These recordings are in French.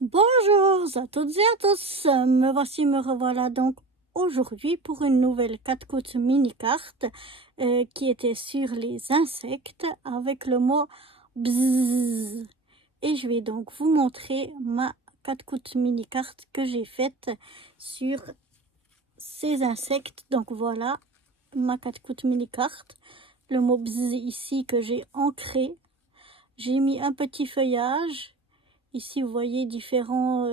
Bonjour à toutes et à tous, me revoilà donc aujourd'hui pour une nouvelle 4 coups mini carte qui était sur les insectes avec le mot bzzz. Et je vais donc vous montrer ma 4 coups mini carte que j'ai faite sur ces insectes. Donc voilà ma 4 coups mini carte, le mot bzzz ici que j'ai ancré. J'ai mis un petit feuillage. Ici, vous voyez différents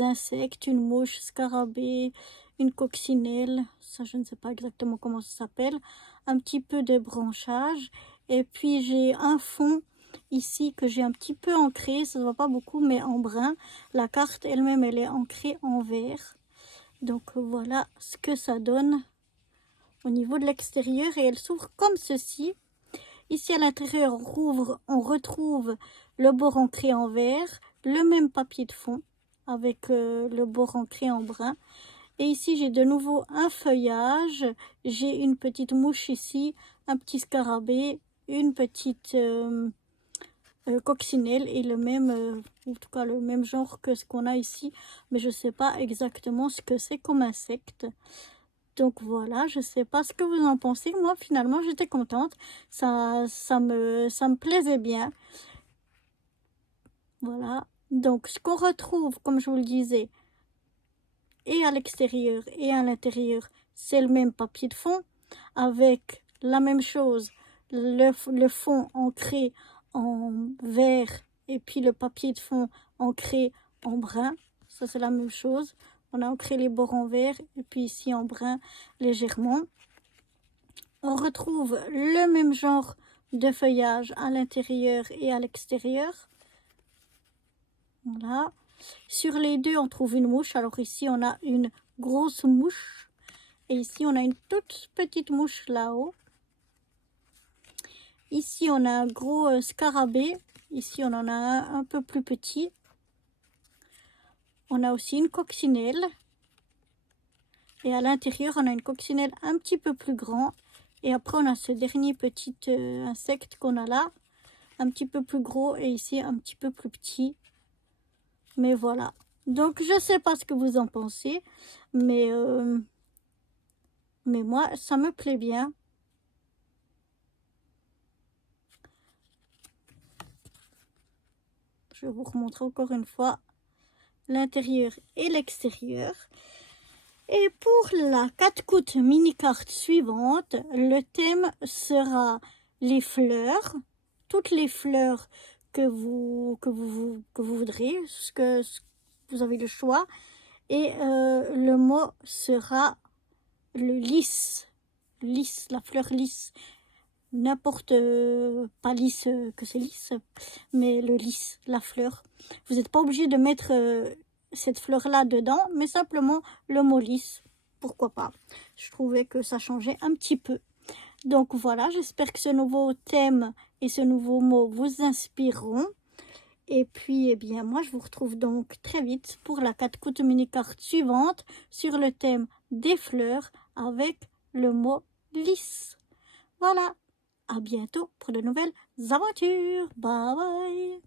insectes, une mouche, scarabée, une coccinelle, ça je ne sais pas exactement comment ça s'appelle, un petit peu de branchage, et puis j'ai un fond ici que j'ai un petit peu ancré, ça ne se voit pas beaucoup, mais en brun. La carte elle-même, elle est ancrée en vert. Donc voilà ce que ça donne au niveau de l'extérieur, et elle s'ouvre comme ceci. Ici à l'intérieur, on retrouve le bord ancré en vert, le même papier de fond avec le bord ancré en brun. Et ici, j'ai de nouveau un feuillage, j'ai une petite mouche ici, un petit scarabée, une petite coccinelle et le même, en tout cas le même genre que ce qu'on a ici, mais je ne sais pas exactement ce que c'est comme insecte. Donc voilà, je sais pas ce que vous en pensez. Moi, finalement, j'étais contente. Ça me plaisait bien. Voilà. Donc, ce qu'on retrouve, comme je vous le disais, et à l'extérieur et à l'intérieur, c'est le même papier de fond, avec la même chose, le fond ancré en vert et puis le papier de fond ancré en brun. Ça, c'est la même chose. On a ancré les bords en vert et puis ici en brun légèrement. On retrouve le même genre de feuillage à l'intérieur et à l'extérieur. Voilà. Sur les deux, on trouve une mouche. Alors ici, on a une grosse mouche. Et ici, on a une toute petite mouche là-haut. Ici, on a un gros scarabée. Ici, on en a un peu plus petit. On a aussi une coccinelle. Et à l'intérieur, on a une coccinelle un petit peu plus grand. Et après, on a ce dernier petit insecte qu'on a là. Un petit peu plus gros et ici un petit peu plus petit. Mais voilà. Donc, je sais pas ce que vous en pensez. Mais moi, ça me plaît bien. Je vais vous remontrer encore une fois l'intérieur et l'extérieur. Et pour la 4 coups mini carte suivante, le thème sera les fleurs. Toutes les fleurs que vous voudrez, ce que vous avez le choix. Et le mot sera le lys, la fleur lys. N'importe pas lisse que c'est lisse, mais le lys, la fleur. Vous n'êtes pas obligé de mettre cette fleur-là dedans, mais simplement le mot lys. Pourquoi pas? Je trouvais que ça changeait un petit peu. Donc voilà, j'espère que ce nouveau thème et ce nouveau mot vous inspireront. Et puis, eh bien, moi, je vous retrouve donc très vite pour la 4 coups mini carte suivante sur le thème des fleurs avec le mot lys. Voilà, à bientôt pour de nouvelles aventures. Bye bye.